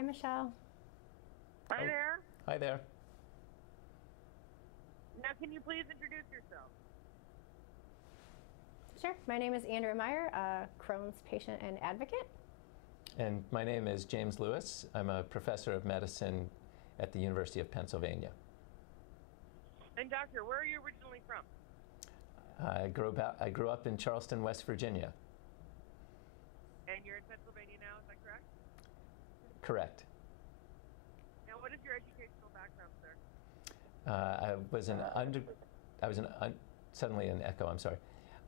Hi, Michelle. Hi there. Hi there. Now, can you please introduce yourself? Sure. My name is Andrea Meyer, a Crohn's patient and advocate. And my name is James Lewis. I'm a professor of medicine at the University of Pennsylvania. And doctor, where are you originally from? I grew up in Charleston, West Virginia. And you're in Pennsylvania now, is that correct? Correct. Now, what is your educational background, sir? Suddenly an echo, I'm sorry.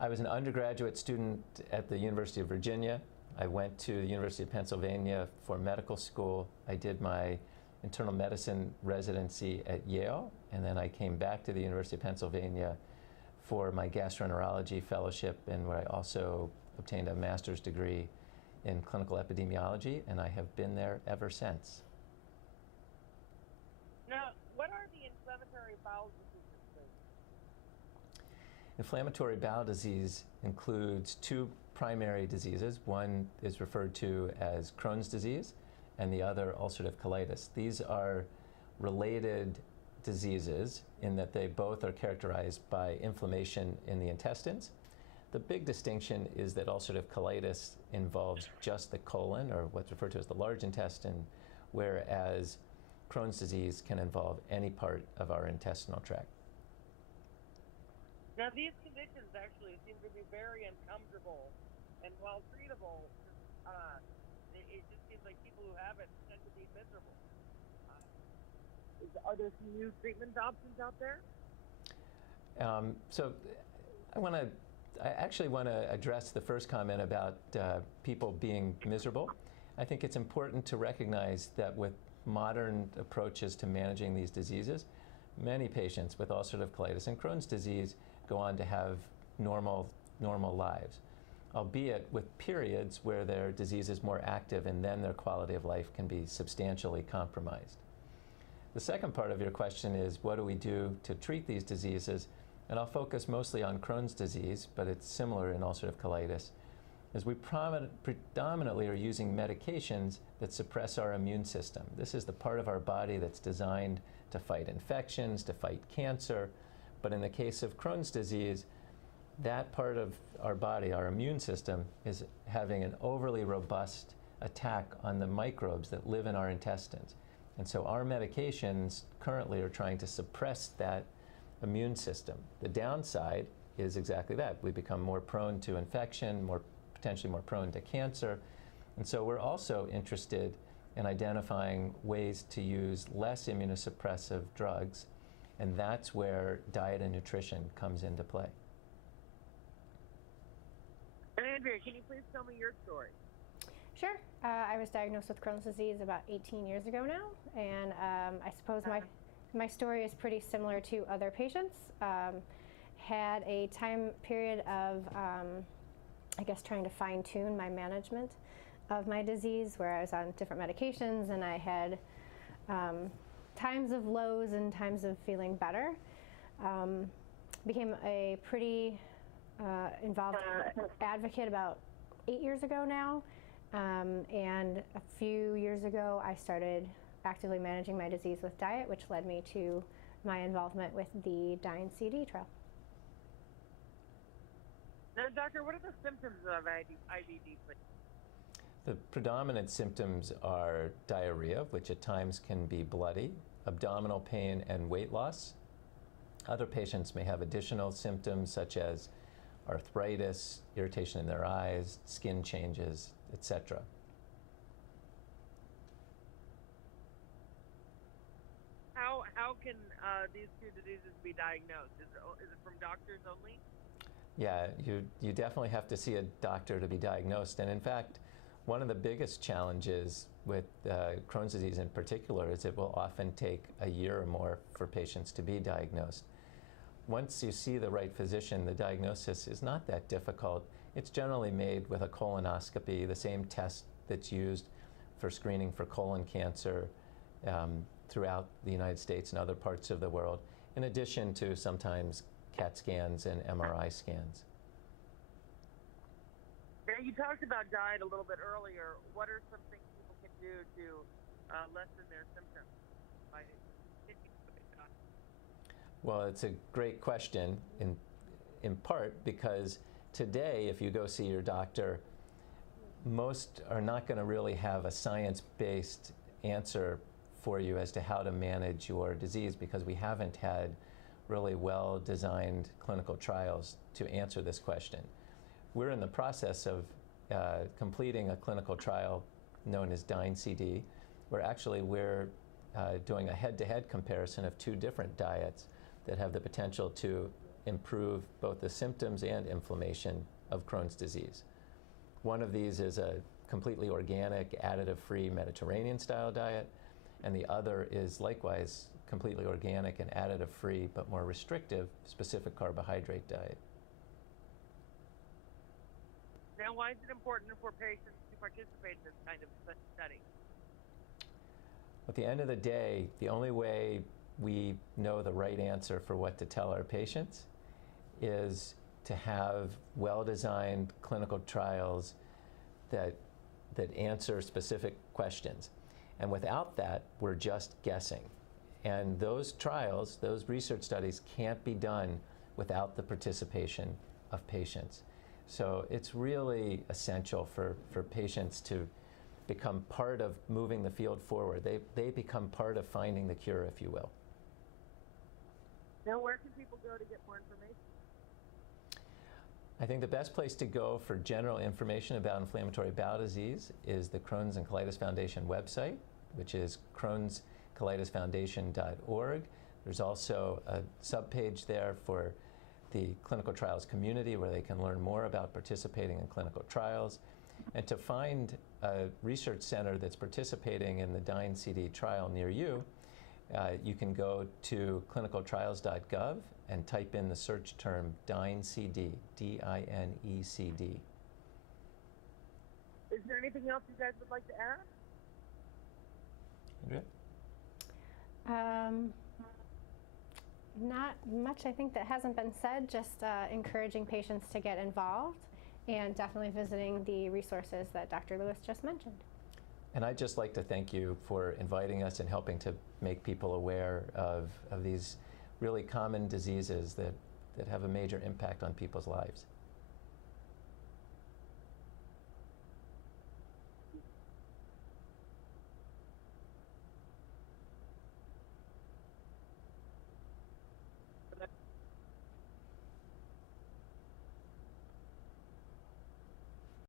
I was an undergraduate student at the University of Virginia. I went to the University of Pennsylvania for medical school. I did my internal medicine residency at Yale, and then I came back to the University of Pennsylvania for my gastroenterology fellowship, and where I also obtained a master's degree in clinical epidemiology, and I have been there ever since. Now, what are the inflammatory bowel diseases, please? Inflammatory bowel disease includes two primary diseases. One is referred to as Crohn's disease, and the other ulcerative colitis. These are related diseases in that they both are characterized by inflammation in the intestines. The big distinction is that ulcerative colitis involves just the colon, or what's referred to as the large intestine, whereas Crohn's disease can involve any part of our intestinal tract. Now, these conditions actually seem to be very uncomfortable, and while treatable, it just seems like people who have it tend to be miserable. Are there some new treatment options out there? So I actually want to address the first comment about people being miserable. I think it's important to recognize that with modern approaches to managing these diseases, many patients with ulcerative colitis and Crohn's disease go on to have normal lives, albeit with periods where their disease is more active, and then their quality of life can be substantially compromised. The second part of your question is, what do we do to treat these diseases? And I'll focus mostly on Crohn's disease, but it's similar in ulcerative colitis, is we predominantly are using medications that suppress our immune system. This is the part of our body that's designed to fight infections, to fight cancer. But in the case of Crohn's disease, that part of our body, our immune system, is having an overly robust attack on the microbes that live in our intestines. And so our medications currently are trying to suppress that immune system. The downside is exactly that. We become more prone to infection, potentially more prone to cancer. And so we're also interested in identifying ways to use less immunosuppressive drugs, and that's where diet and nutrition comes into play. Andrea, can you please tell me your story? Sure. I was diagnosed with Crohn's disease about 18 years ago now, and I suppose my story is pretty similar to other patients. Had a time period of, I guess, trying to fine-tune my management of my disease, where I was on different medications, and I had times of lows and times of feeling better. Became a pretty involved advocate about 8 years ago now, and a few years ago I started actively managing my disease with diet, which led me to my involvement with the DINE-CD trial. Now, doctor, what are the symptoms of IBD? The predominant symptoms are diarrhea, which at times can be bloody, abdominal pain, and weight loss. Other patients may have additional symptoms such as arthritis, irritation in their eyes, skin changes, etc. How can these two diseases be diagnosed? Is it from doctors only? Yeah, you definitely have to see a doctor to be diagnosed. And in fact, one of the biggest challenges with Crohn's disease in particular is it will often take a year or more for patients to be diagnosed. Once you see the right physician, the diagnosis is not that difficult. It's generally made with a colonoscopy, the same test that's used for screening for colon cancer throughout the United States and other parts of the world, in addition to sometimes CAT scans and MRI scans. Now, you talked about diet a little bit earlier. What are some things people can do to lessen their symptoms by continuing with the diet? Well, it's a great question in part because today, if you go see your doctor, most are not going to really have a science-based answer for you as to how to manage your disease because we haven't had really well-designed clinical trials to answer this question. We're in the process of completing a clinical trial known as DINE-CD, where actually we're doing a head-to-head comparison of two different diets that have the potential to improve both the symptoms and inflammation of Crohn's disease. One of these is a completely organic, additive-free Mediterranean-style diet, and the other is likewise completely organic and additive-free, but more restrictive, specific carbohydrate diet. Now, why is it important for patients to participate in this kind of study? At the end of the day, the only way we know the right answer for what to tell our patients is to have well-designed clinical trials that answer specific questions. And without that, we're just guessing. And those trials, those research studies can't be done without the participation of patients. So it's really essential for patients to become part of moving the field forward. They become part of finding the cure, if you will. Now, where can people go to get more information? I think the best place to go for general information about inflammatory bowel disease is the Crohn's and Colitis Foundation website, which is crohnscolitisfoundation.org. There's also a subpage there for the clinical trials community where they can learn more about participating in clinical trials. And to find a research center that's participating in the DINE-CD trial near you, you can go to clinicaltrials.gov and type in the search term DINE-CD, D-I-N-E-C-D. Is there anything else you guys would like to add? Andrea? Not much, I think, that hasn't been said, just encouraging patients to get involved and definitely visiting the resources that Dr. Lewis just mentioned. And I'd just like to thank you for inviting us and helping to make people aware of these really common diseases that have a major impact on people's lives.